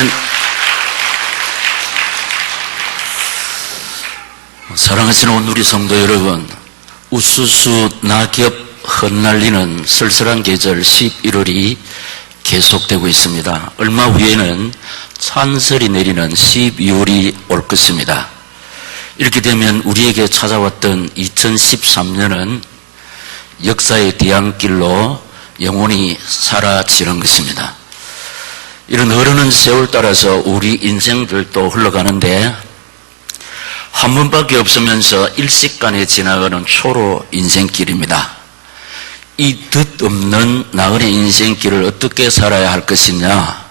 아멘. 사랑하시는 우리 성도 여러분, 우수수 낙엽 흩날리는 쓸쓸한 계절 11월이 계속되고 있습니다. 얼마 후에는 찬설이 내리는 12월이 올 것입니다. 이렇게 되면 우리에게 찾아왔던 2013년은 역사의 뒤안길로 영원히 사라지는 것입니다. 이런 흐르는 세월 따라서 우리 인생들도 흘러가는데 한 번밖에 없으면서 일식간에 지나가는 초로 인생길입니다. 이 뜻없는 나그네 인생길을 어떻게 살아야 할 것이냐,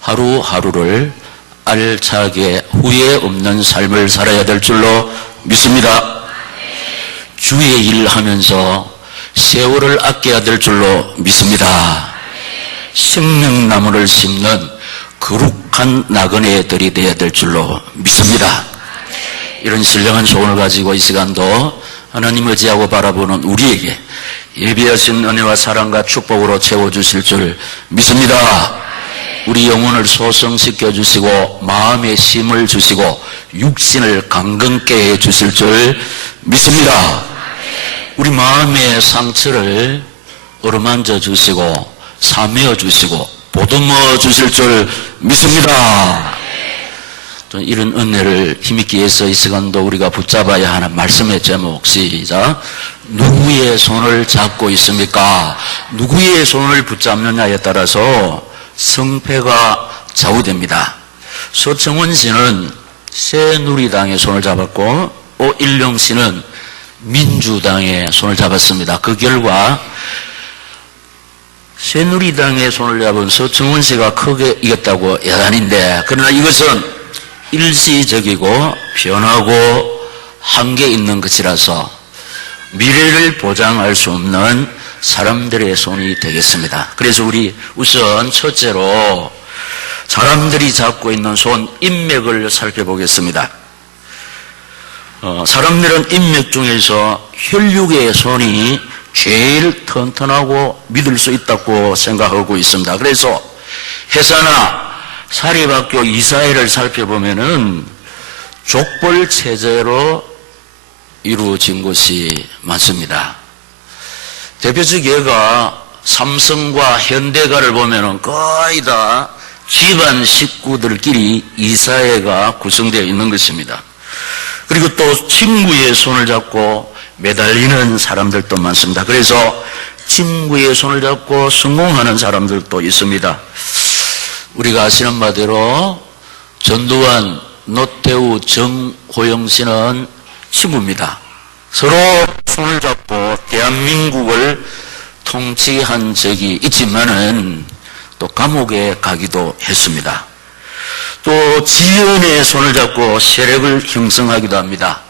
하루하루를 알차게 후회 없는 삶을 살아야 될 줄로 믿습니다. 주의 일 하면서 세월을 아껴야 될 줄로 믿습니다. 생명나무를 심는 거룩한 나그네들이 되어야 될 줄로 믿습니다. 이런 신령한 소원을 가지고 이 시간도 하나님 의지하고 바라보는 우리에게 예비하신 은혜와 사랑과 축복으로 채워주실 줄 믿습니다. 우리 영혼을 소성시켜 주시고 마음에 힘을 주시고 육신을 강건케 해 주실 줄 믿습니다. 우리 마음의 상처를 어루만져 주시고 사매어 주시고 보듬어 주실 줄 믿습니다. 이런 은혜를 힘있기 위해서 이 시간도 우리가 붙잡아야 하는 말씀의 제목, 시작. 누구의 손을 잡고 있습니까? 누구의 손을 붙잡느냐에 따라서 성패가 좌우됩니다. 서청원 씨는 새누리당의 손을 잡았고 오일령 씨는 민주당의 손을 잡았습니다. 그 결과 새누리당의 손을 잡은 서청원 씨가 크게 이겼다고 야단인데, 그러나 이것은 일시적이고 변하고 한계 있는 것이라서 미래를 보장할 수 없는 사람들의 손이 되겠습니다. 그래서 우리 우선 첫째로 사람들이 잡고 있는 손, 인맥을 살펴보겠습니다. 사람들은 인맥 중에서 혈육의 손이 제일 튼튼하고 믿을 수 있다고 생각하고 있습니다. 그래서 회사나 사립학교 이사회를 살펴보면은 족벌 체제로 이루어진 곳이 많습니다. 대표적 예가 삼성과 현대가를 보면은 거의 다 집안 식구들끼리 이사회가 구성되어 있는 것입니다. 그리고 또 친구의 손을 잡고 매달리는 사람들도 많습니다. 그래서 친구의 손을 잡고 성공하는 사람들도 있습니다. 우리가 아시는 바대로 전두환, 노태우, 정호영 씨는 친구입니다. 서로 손을 잡고 대한민국을 통치한 적이 있지만은 또 감옥에 가기도 했습니다. 또 지연의 손을 잡고 세력을 형성하기도 합니다.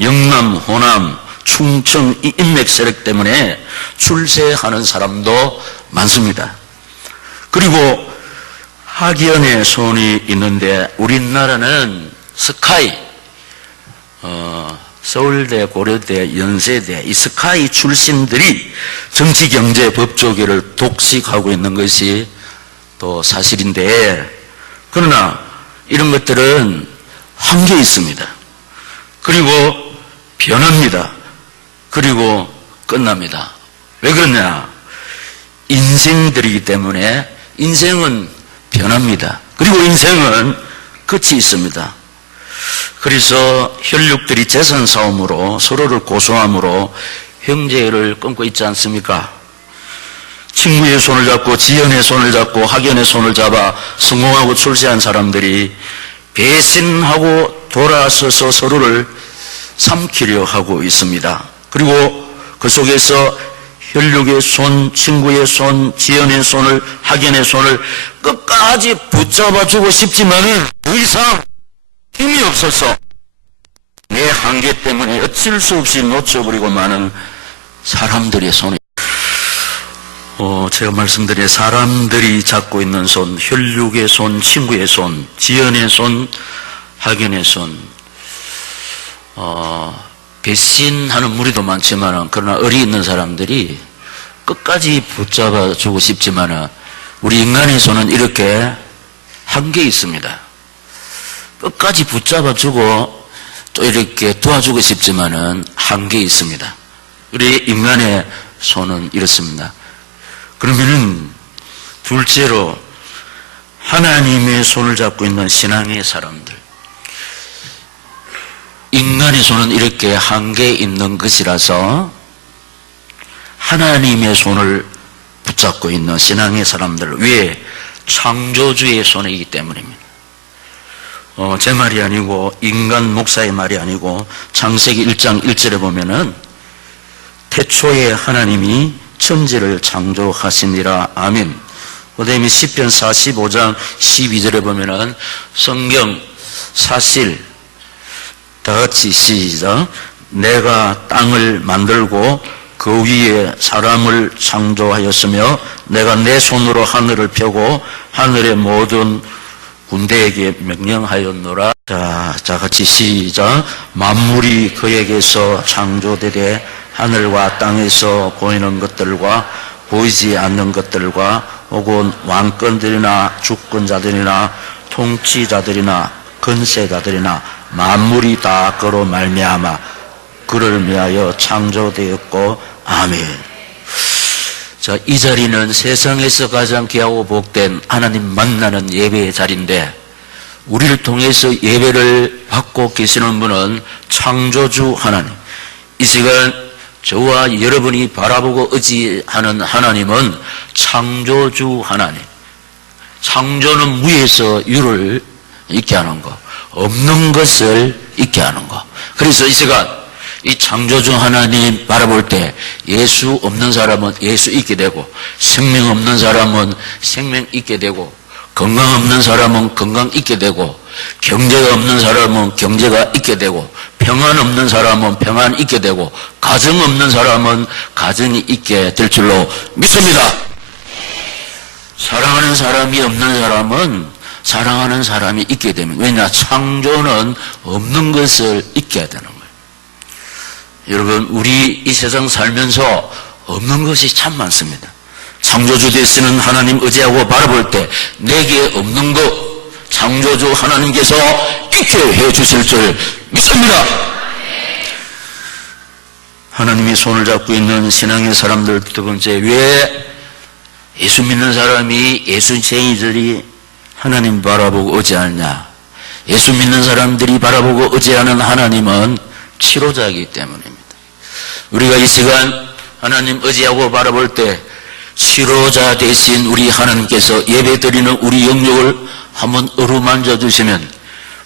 영남, 호남, 충청 이 인맥 세력 때문에 출세하는 사람도 많습니다. 그리고 학연의 손이 있는데 우리나라는 스카이, 서울대, 고려대, 연세대 이 스카이 출신들이 정치, 경제, 법조계를 독식하고 있는 것이 또 사실인데, 그러나 이런 것들은 한계 있습니다. 그리고 변합니다. 그리고 끝납니다. 왜 그러냐? 인생들이기 때문에. 인생은 변합니다. 그리고 인생은 끝이 있습니다. 그래서 혈육들이 재산 싸움으로 서로를 고소함으로 형제를 끊고 있지 않습니까? 친구의 손을 잡고 지연의 손을 잡고 학연의 손을 잡아 성공하고 출세한 사람들이 배신하고 돌아서서 서로를 삼키려 하고 있습니다. 그리고 그 속에서 혈육의 손, 친구의 손, 지연의 손을, 학연의 손을 끝까지 붙잡아주고 싶지만은 더 이상 힘이 없어서 내 한계 때문에 어쩔 수 없이 놓쳐버리고 마는 사람들의 손이, 제가 말씀드린 사람들이 잡고 있는 손, 혈육의 손, 친구의 손, 지연의 손, 학연의 손, 배신하는 무리도 많지만, 그러나 의리 있는 사람들이 끝까지 붙잡아주고 싶지만 우리 인간의 손은 이렇게 한계 있습니다. 끝까지 붙잡아주고 또 이렇게 도와주고 싶지만은 한계 있습니다. 우리 인간의 손은 이렇습니다. 그러면은 둘째로 하나님의 손을 잡고 있는 신앙의 사람들, 인간의 손은 이렇게 한계 있는 것이라서 하나님의 손을 붙잡고 있는 신앙의 사람들, 왜? 창조주의 손이기 때문입니다. 제 말이 아니고 인간 목사의 말이 아니고 창세기 1장 1절에 보면은 태초에 하나님이 천지를 창조하시니라. 아멘. 그 다음에 시편 45장 12절에 보면은 성경 사실 다 같이 시작. 내가 땅을 만들고 그 위에 사람을 창조하였으며 내가 내 손으로 하늘을 펴고 하늘의 모든 군대에게 명령하였노라. 자 같이 시작. 만물이 그에게서 창조되되 하늘과 땅에서 보이는 것들과 보이지 않는 것들과 혹은 왕권들이나 주권자들이나 통치자들이나 건세자들이나 만물이 다 그로 말미암아 그를 위하여 창조되었고. 아멘. 자, 이 자리는 세상에서 가장 귀하고 복된 하나님 만나는 예배의 자리인데 우리를 통해서 예배를 받고 계시는 분은 창조주 하나님. 이 시간 저와 여러분이 바라보고 의지하는 하나님은 창조주 하나님. 창조는 무에서 유를 있게 하는 것, 없는 것을 있게 하는 것. 그래서 이 시간 이 창조주 하나님 바라볼 때 예수 없는 사람은 예수 있게 되고, 생명 없는 사람은 생명 있게 되고, 건강 없는 사람은 건강 있게 되고, 경제가 없는 사람은 경제가 있게 되고, 평안 없는 사람은 평안 있게 되고, 가정 없는 사람은 가정이 있게 될 줄로 믿습니다. 사랑하는 사람이 없는 사람은 사랑하는 사람이 있게 됩니다. 왜냐? 창조는 없는 것을 있게 되는 거예요. 여러분, 우리 이 세상 살면서 없는 것이 참 많습니다. 창조주 되시는 하나님 의지하고 바라볼 때 내게 없는 것 창조주 하나님께서 있게 해주실 줄 믿습니다. 하나님이 손을 잡고 있는 신앙의 사람들, 두 번째, 왜 예수 믿는 사람이, 예수쟁이들이 하나님 바라보고 의지하느냐? 예수 믿는 사람들이 바라보고 의지하는 하나님은 치료자이기 때문입니다. 우리가 이 시간 하나님 의지하고 바라볼 때 치료자 대신 우리 하나님께서 예배드리는 우리 영역을 한번 어루만져 주시면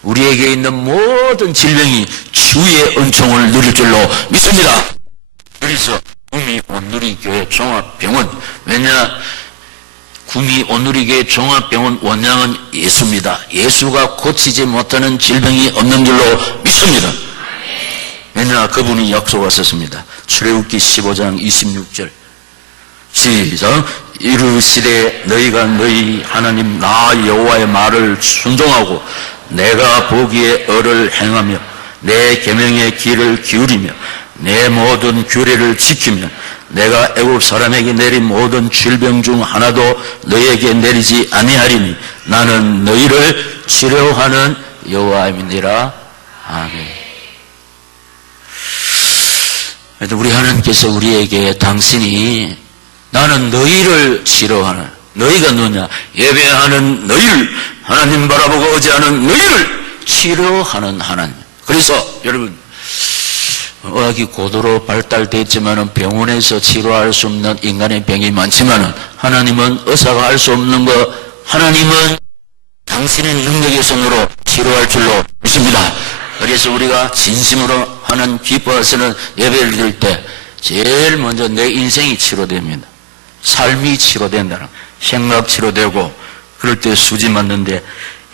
우리에게 있는 모든 질병이 주의 은총을 누릴 줄로 믿습니다. 그래서 구미 온누리교회 종합병원, 왜냐? 구미 온누리교회 종합병원 원장은 예수입니다. 예수가 고치지 못하는 질병이 없는 줄로 믿습니다. 왜냐? 그분이 약속하셨습니다. 출애굽기 15장 26절 시작. 이르시되 너희가 너희 하나님 나 여호와의 말을 순종하고 내가 보기에 을을 행하며 내 계명의 귀를 기울이며 내 모든 규례를 지키면 내가 애굽 사람에게 내린 모든 질병 중 하나도 너희에게 내리지 아니하리니 나는 너희를 치료하는 여호와임이니라. 아멘. 우리 하나님께서 우리에게 당신이 나는 너희를 치료하는, 너희가 누구냐? 예배하는 너희를, 하나님 바라보고 의지하는 너희를 치료하는 하나님. 그래서 여러분, 의학이 고도로 발달됐지만은 병원에서 치료할 수 없는 인간의 병이 많지만은 하나님은 의사가 할 수 없는 것, 하나님은 당신의 능력의 손으로 치료할 줄로 믿습니다. 그래서 우리가 진심으로 하는 기뻐하시는 예배를 드릴 때 제일 먼저 내 인생이 치료됩니다. 삶이 치료된다는, 생각 치료되고, 그럴 때 수지 맞는데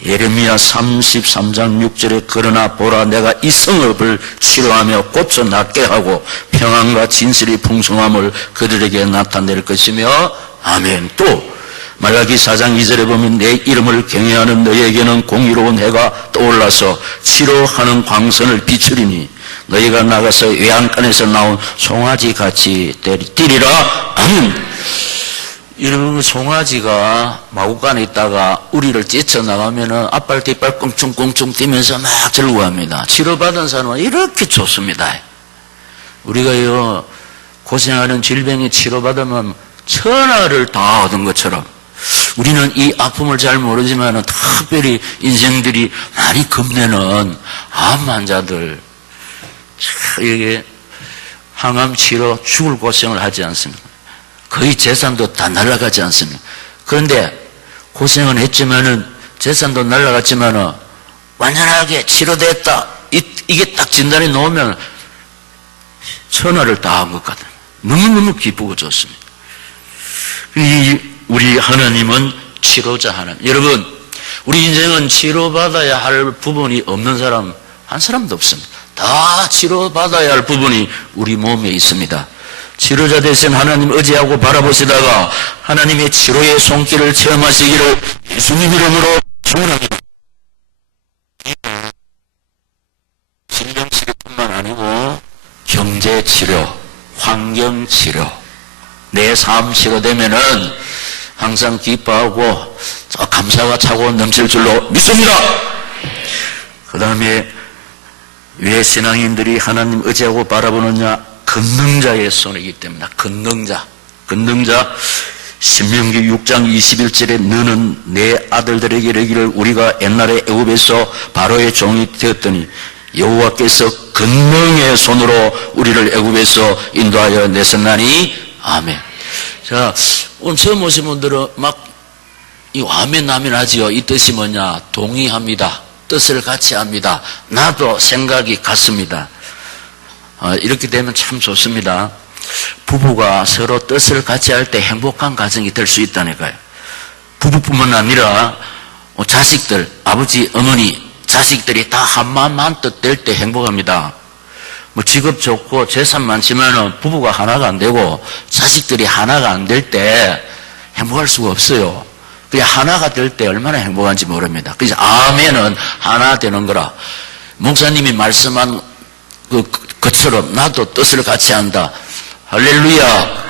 예레미야 33장 6절에 그러나 보라 내가 이 성읍을 치료하며 고쳐 낫게 하고 평안과 진실이 풍성함을 그들에게 나타낼 것이며. 아멘. 또 말라기 4장 2절에 보면 내 이름을 경외하는 너희에게는 공의로운 해가 떠올라서 치료하는 광선을 비추리니 너희가 나가서 외양간에서 나온 송아지 같이 뛰리라. 아멘. 이런 송아지가 마구간에 있다가 우리를 뛰쳐나가면은 앞발 뒷발 껑충껑충 뛰면서 막 즐거워합니다. 치료받은 사람은 이렇게 좋습니다. 우리가요, 고생하는 질병에 치료받으면 천하를 다 얻은 것처럼 우리는 이 아픔을 잘 모르지만 특별히 인생들이 많이 겁내는 암 환자들, 이게 항암 치료 죽을 고생을 하지 않습니까? 거의 재산도 다 날아가지 않습니까? 그런데 고생은 했지만은 재산도 날아갔지만은 완전하게 치료됐다. 이게 딱 진단이 나오면 천하를 다 한 것 같아요. 너무너무 기쁘고 좋습니다. 우리 하나님은 치료자 하나님. 여러분, 우리 인생은 치료받아야 할 부분이 없는 사람 한 사람도 없습니다. 다 치료받아야 할 부분이 우리 몸에 있습니다. 치료자 되신 하나님 의지하고 바라보시다가 하나님의 치료의 손길을 체험하시기를 예수님 이름으로 축원합니다. 질병치료뿐만 아니고 경제치료, 환경치료, 내 삶 치료되면은 항상 기뻐하고 감사가 차고 넘칠 줄로 믿습니다. 그 다음에 왜 신앙인들이 하나님 의지하고 바라보느냐? 권능자의 손이기 때문에. 권능자 신명기 6장 21절에 너는 내 아들들에게 이르기를 우리가 옛날에 애굽에서 바로의 종이 되었더니 여호와께서 권능의 손으로 우리를 애굽에서 인도하여 내셨나니 아멘. 자, 오늘 처음 오신 분들은 이 아멘 하지요. 이 뜻이 뭐냐? 동의합니다. 뜻을 같이 합니다. 나도 생각이 같습니다. 이렇게 되면 참 좋습니다. 부부가 서로 뜻을 같이 할 때 행복한 가정이 될 수 있다니까요. 부부뿐만 아니라 자식들, 아버지, 어머니, 자식들이 다 한마음 한뜻 될 때 행복합니다. 직업 좋고 재산 많지만 부부가 하나가 안 되고 자식들이 하나가 안 될 때 행복할 수가 없어요. 그냥 하나가 될 때 얼마나 행복한지 모릅니다. 그래서 아멘은 하나 되는 거라. 목사님이 말씀한 것처럼 나도 뜻을 같이 한다. 할렐루야.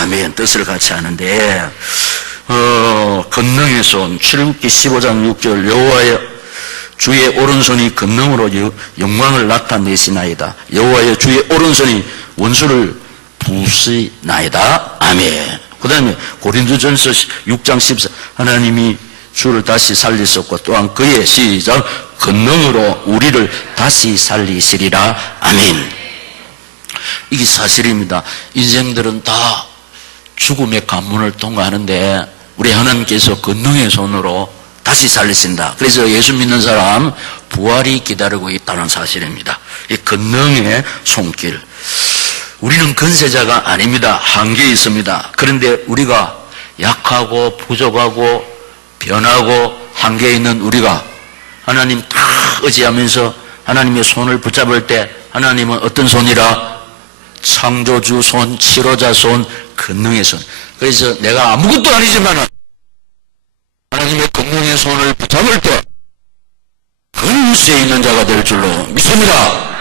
아멘. 뜻을 같이 하는데 권능의 손 출애굽기 15장 6절 여호와의 주의 오른손이 권능으로 영광을 나타내시나이다. 여호와의 주의 오른손이 원수를 부수나이다. 아멘. 그 다음에 고린도전서 6장 14 하나님이 주를 다시 살리셨고 또한 그의 시작 권능으로 우리를 다시 살리시리라. 아멘. 이게 사실입니다. 인생들은 다 죽음의 관문을 통과하는데 우리 하나님께서 권능의 손으로 다시 살리신다. 그래서 예수 믿는 사람 부활이 기다리고 있다는 사실입니다. 이 권능의 손길. 우리는 권세자가 아닙니다. 한계 있습니다. 그런데 우리가 약하고 부족하고 변하고 한계 있는 우리가 하나님 다 의지하면서 하나님의 손을 붙잡을 때 하나님은 어떤 손이라? 창조주 손, 치료자 손, 권능의 손. 그래서 내가 아무것도 아니지만 하나님의 권능의 손을 붙잡을 때 근세 있는 자가 될 줄로 믿습니다.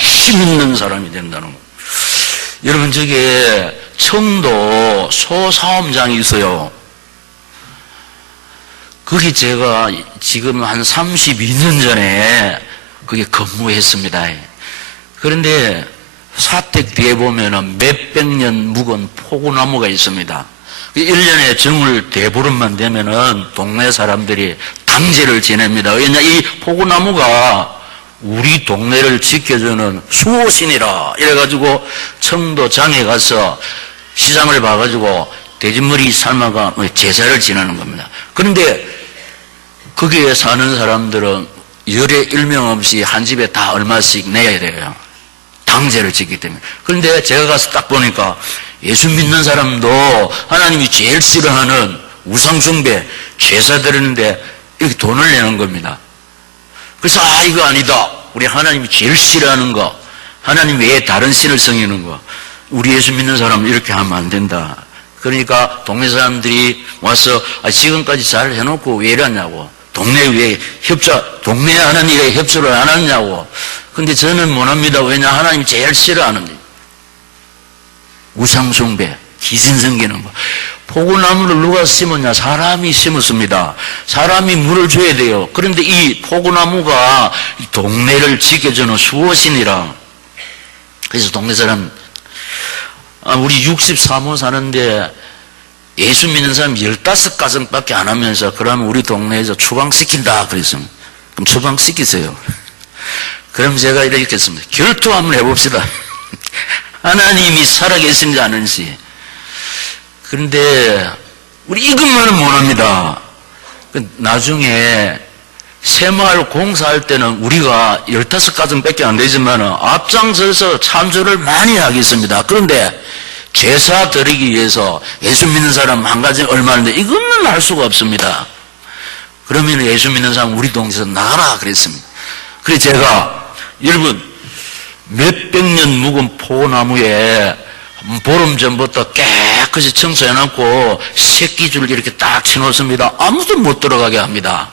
힘 있는 사람이 된다는 거. 여러분, 저게 청도 소사업장이 있어요. 거기 제가 지금 한 32년 전에 거기 근무했습니다. 그런데 사택 뒤에 보면은 몇백 년 묵은 포구나무가 있습니다. 1년에 정월 대보름만 되면은 동네 사람들이 당제를 지냅니다. 왜냐, 이 포구나무가 우리 동네를 지켜주는 수호신이라 이래가지고 청도장에 가서 시장을 봐가지고 돼지머리 삶아가 제사를 지내는 겁니다. 그런데 거기에 사는 사람들은 열에 일명 없이 한 집에 다 얼마씩 내야 돼요. 당제를 지기 때문에. 그런데 제가 가서 딱 보니까 예수 믿는 사람도 하나님이 제일 싫어하는 우상숭배, 제사 드리는데 이렇게 돈을 내는 겁니다. 그래서 이거 아니다. 우리 하나님이 제일 싫어하는 거, 하나님 외에 다른 신을 섬기는 거, 우리 예수 믿는 사람은 이렇게 하면 안 된다. 그러니까 동네 사람들이 와서 지금까지 잘 해놓고 왜 이러냐고, 동네 왜 동네 하나님에 협조를 안 하느냐고. 근데 저는 못합니다. 왜냐, 하나님이 제일 싫어하는 우상숭배, 기신 섬기는 거. 포구나무를 누가 심었냐? 사람이 심었습니다. 사람이 물을 줘야 돼요. 그런데 이 포구나무가 동네를 지켜주는 수호신이라. 그래서 동네 사람, 우리 63호 사는데 예수 믿는 사람 15가정밖에 안 하면서 그러면 우리 동네에서 추방시킨다 그랬습니다. 그럼 추방시키세요. 그럼 제가 이렇게 했습니다. 결투 한번 해봅시다. 하나님이 살아계신지 아닌지. 그런데 우리 이것만은 못합니다. 나중에 새마을 공사할 때는 우리가 15가정밖에 안 되지만 앞장서서 참조를 많이 하겠습니다. 그런데 제사 드리기 위해서 예수 믿는 사람 한 가지 얼마인데 이것만 할 수가 없습니다. 그러면 예수 믿는 사람 우리 동네에서 나가라 그랬습니다. 그래서 제가 여러분 몇백 년 묵은 포나무에 보름 전부터 깨끗이 청소해놓고 새끼줄 이렇게 딱 쳐놓습니다. 아무도 못 들어가게 합니다.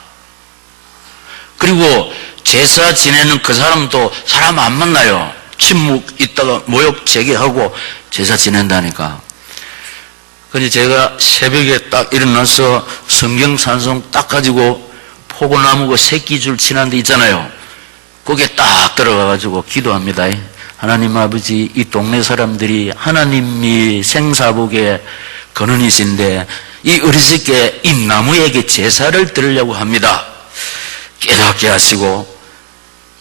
그리고 제사 지내는 그 사람도 사람 안 만나요. 침묵 있다가 모욕 재개하고 제사 지낸다니까. 그래서 제가 새벽에 딱 일어나서 성경 찬송 딱 가지고 포구나무 그 새끼줄 치는 데 있잖아요. 거기에 딱 들어가가지고 기도합니다. 하나님 아버지, 이 동네 사람들이 하나님이 생사복의 근원이신데 이 어리석게 이 나무에게 제사를 드리려고 합니다. 깨닫게 하시고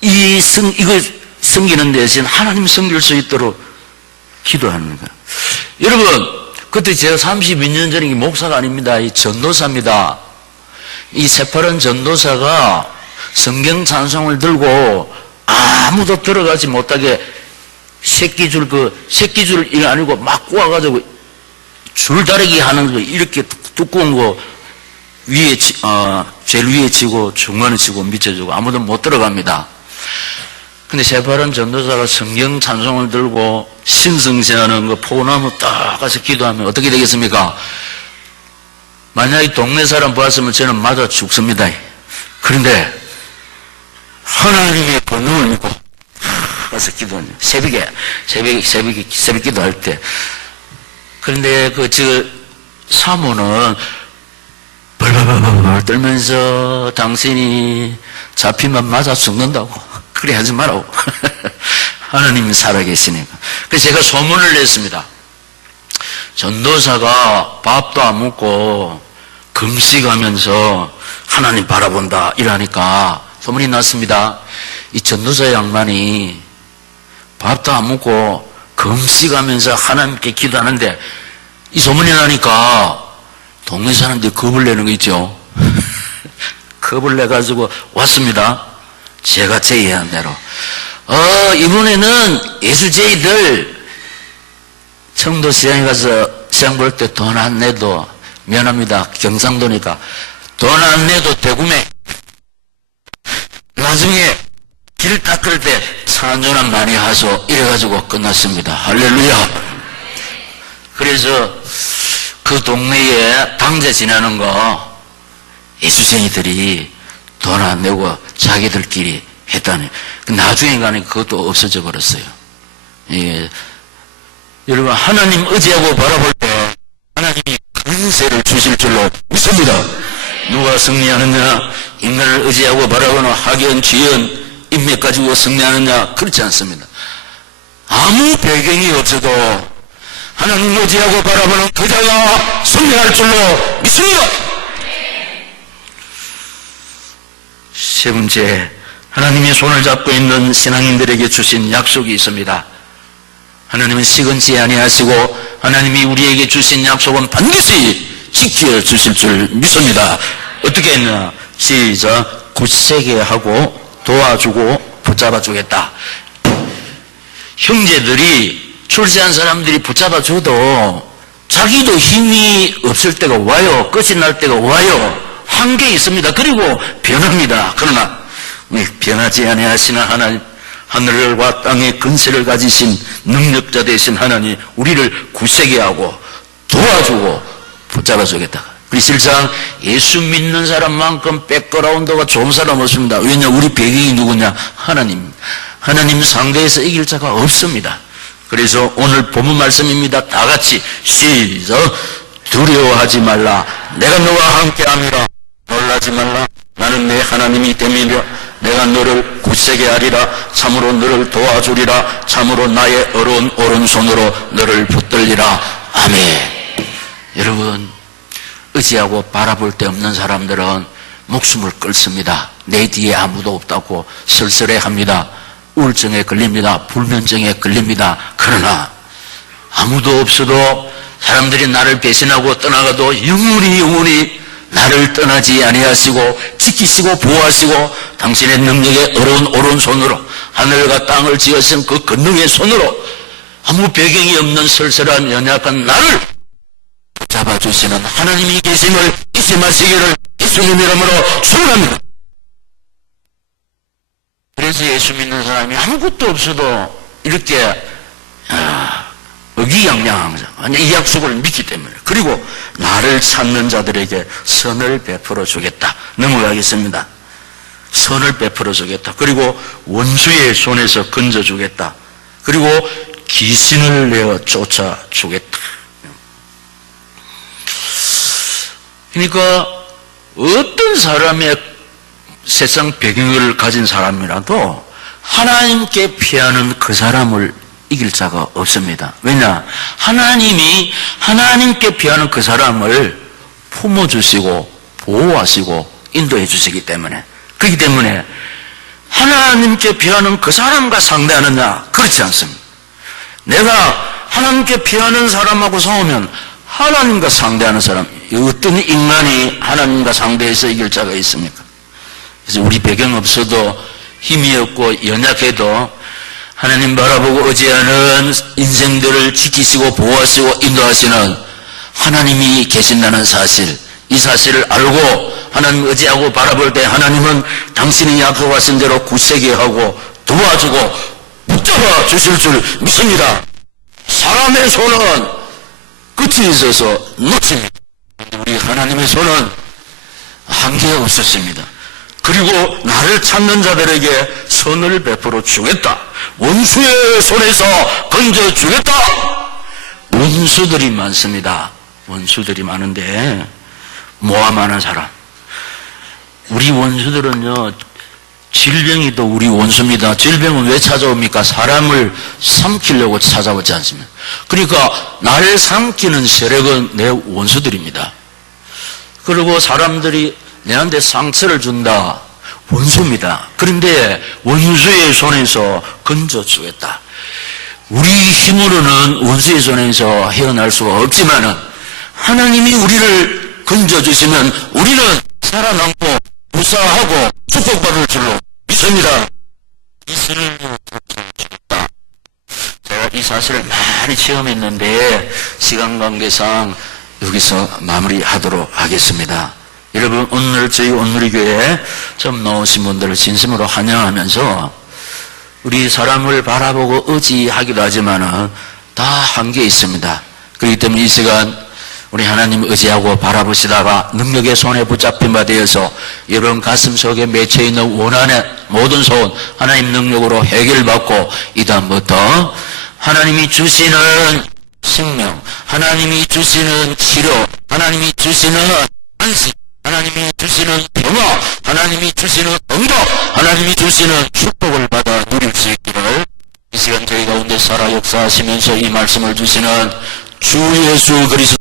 이걸 섬기는 대신 하나님 섬길 수 있도록 기도하는 거예요. 여러분, 그때 제가 32년 전에 목사가 아닙니다. 이 전도사입니다. 이 새파란 전도사가 성경 찬송을 들고 아무도 들어가지 못하게 새끼줄이 아니고 막 꼬아가지고 줄다리기 하는 거 이렇게 두꺼운 거 위에, 제일 위에 치고 중간에 치고 밑에 치고 아무도 못 들어갑니다. 근데 새파란 전도사가 성경 찬송을 들고 신성시하는 거 포구나무 딱 가서 기도하면 어떻게 되겠습니까? 만약에 동네 사람 보았으면 저는 맞아 죽습니다. 그런데 하나님의 권능을 믿고 가서 기도하는 새벽 기도할 때. 그런데 사모는 벌벌벌 떨면서 당신이 잡히면 맞아 죽는다고. 그래 하지 말라고. 하나님이 살아계시니까. 그래서 제가 소문을 냈습니다. 전도사가 밥도 안 먹고 금식하면서 하나님 바라본다 이러니까 소문이 났습니다. 이 전도사 양반이 밥도 안 먹고 금식하면서 하나님께 기도하는데 이 소문이 나니까 동네 사람들이 겁을 내는 거 있죠. 겁을 내가지고 왔습니다. 제가 제의한 대로. 이번에는 예수제이들 청도 시장에 가서 시장 볼 때 돈 안 내도 미안합니다. 경상도니까 돈 안 내도 대구매. 나중에 길 닦을 때 찬조나 많이 하소 이래가지고 끝났습니다. 할렐루야. 그래서 그 동네에 당제 지나는 거 예수쟁이들이 돈 안 내고 자기들끼리 했다니. 나중에 가니까 그것도 없어져 버렸어요. 예. 여러분, 하나님 의지하고 바라볼 때 하나님이 근세를 주실 줄로 믿습니다. 누가 승리하느냐? 인간을 의지하고 바라보는 학연, 지연, 인맥 가지고 승리하느냐? 그렇지 않습니다. 아무 배경이 없어도 하나님 의지하고 바라보는 그자가 승리할 줄로 믿습니다. 세 번째, 하나님이 손을 잡고 있는 신앙인들에게 주신 약속이 있습니다. 하나님은 시건치 아니하시고 하나님이 우리에게 주신 약속은 반드시 지켜주실 줄 믿습니다. 어떻게 했냐? 시작. 굳세게 하고 도와주고 붙잡아주겠다. 형제들이 출세한 사람들이 붙잡아줘도 자기도 힘이 없을 때가 와요. 끝이 날 때가 와요. 한계 있습니다. 그리고 변합니다. 그러나 변하지 아니하시는 하나님, 하늘과 땅의 근세를 가지신 능력자 되신 하나님, 우리를 굳세게 하고 도와주고 붙잡아주겠다. 그리고 실상 예수 믿는 사람만큼 백그라운드가 좋은 사람 없습니다. 왜냐? 우리 배경이 누구냐? 하나님. 하나님 상대에서 이길 자가 없습니다. 그래서 오늘 본문 말씀입니다. 다 같이 시작. 두려워하지 말라. 내가 너와 함께함이라. 놀라지 말라. 나는 내 하나님이 됨이며 내가 너를 굳세게 하리라. 참으로 너를 도와주리라. 참으로 나의 어려운 오른손으로 너를 붙들리라. 아멘. 여러분, 의지하고 바라볼 데 없는 사람들은 목숨을 끊습니다. 내 뒤에 아무도 없다고 쓸쓸해합니다. 우울증에 걸립니다. 불면증에 걸립니다. 그러나 아무도 없어도 사람들이 나를 배신하고 떠나가도 영원히 나를 떠나지 아니하시고 지키시고 보호하시고 당신의 능력의 어려운 오른손으로 하늘과 땅을 지으신 그 권능의 손으로 아무 배경이 없는 쓸쓸한 연약한 나를 잡아주시는 하나님이 계심을 잊지 마시기를 예수님 이름으로 축원합니다. 그래서 예수 믿는 사람이 아무것도 없어도 이렇게 의기양양하면서 이 약속을 믿기 때문에, 그리고 나를 찾는 자들에게 선을 베풀어 주겠다. 넘어가겠습니다. 선을 베풀어 주겠다. 그리고 원수의 손에서 건져 주겠다. 그리고 귀신을 내어 쫓아 주겠다. 그러니까 어떤 사람의 세상 배경을 가진 사람이라도 하나님께 피하는 그 사람을 이길 자가 없습니다. 왜냐? 하나님이 하나님께 피하는 그 사람을 품어주시고 보호하시고 인도해 주시기 때문에, 그렇기 때문에 하나님께 피하는 그 사람과 상대하느냐? 그렇지 않습니다. 내가 하나님께 피하는 사람하고 싸우면 하나님과 상대하는 사람, 어떤 인간이 하나님과 상대해서 이길 자가 있습니까? 그래서 우리 배경 없어도 힘이 없고 연약해도 하나님 바라보고 의지하는 인생들을 지키시고 보호하시고 인도하시는 하나님이 계신다는 사실, 이 사실을 알고 하나님 의지하고 바라볼 때 하나님은 당신이 약속하신 대로 굳세게 하고 도와주고 붙잡아 주실 줄 믿습니다. 사람의 손은 끝이 있어서 놓칩니다. 우리 하나님의 손은 한계가 없으십니다. 그리고 나를 찾는 자들에게 선을 베풀어 주겠다. 원수의 손에서 건져 주겠다. 원수들이 많습니다. 원수들이 많은데 모함하는 사람. 우리 원수들은요, 질병이 또 우리 원수입니다. 질병은 왜 찾아옵니까? 사람을 삼키려고 찾아오지 않습니까? 그러니까 나를 삼키는 세력은 내 원수들입니다. 그리고 사람들이 내한테 상처를 준다. 원수입니다. 그런데 원수의 손에서 건져주겠다. 우리 힘으로는 원수의 손에서 헤어날 수가 없지만은 하나님이 우리를 건져주시면 우리는 살아남고 무사하고 축복받을 줄로 믿습니다. 이슬을 주겠다. 제가 이 사실을 많이 체험했는데 시간 관계상 여기서 마무리하도록 하겠습니다. 여러분, 오늘 저희 온누리교회에 처음 나오신 분들을 진심으로 환영하면서 우리 사람을 바라보고 의지하기도 하지만은 다 한계 있습니다. 그렇기 때문에 이 시간 우리 하나님 의지하고 바라보시다가 능력의 손에 붙잡힌 바 되어서 여러분 가슴 속에 맺혀있는 원한의 모든 소원 하나님 능력으로 해결받고 이 다음부터 하나님이 주시는 생명, 하나님이 주시는 치료, 하나님이 주시는 안식, 하나님이 주시는 평화, 하나님이 주시는 응답, 하나님이 주시는 축복을 받아 누릴 수 있기를 이 시간 저희 가운데 살아 역사하시면서 이 말씀을 주시는 주 예수 그리스도